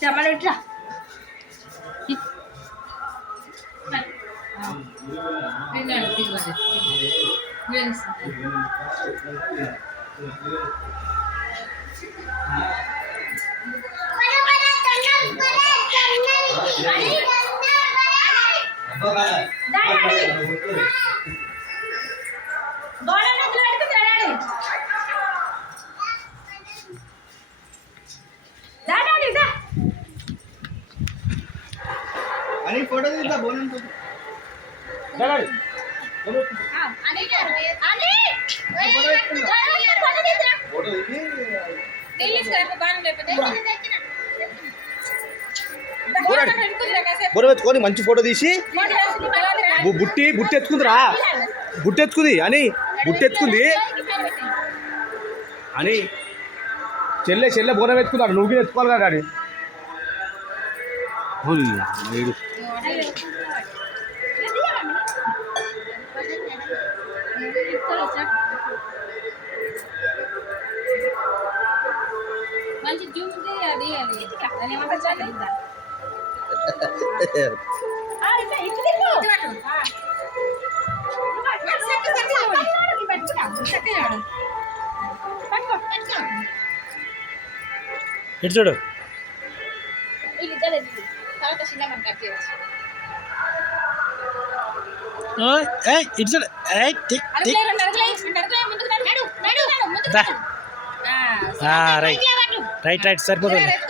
చెప్పాలి ఇట్లా అని ఫోటో తీద్దా బోనం బొరవెత్తుకొని మంచి ఫోటో తీసి బుట్టి ఎత్తుకుందిరా బుట్టి ఎత్తుకుంది అని బుట్టి ఎత్తుకుంది అని చెల్లె బోనం ఎత్తుకున్నాడు నువ్వు ఎత్తుకోవాలి కదా డాడీ మంచి జూమ్ అది అది ఏమంటారు ఇటు చూడు ఇటు చూడు రైట్ సరిపోతుంది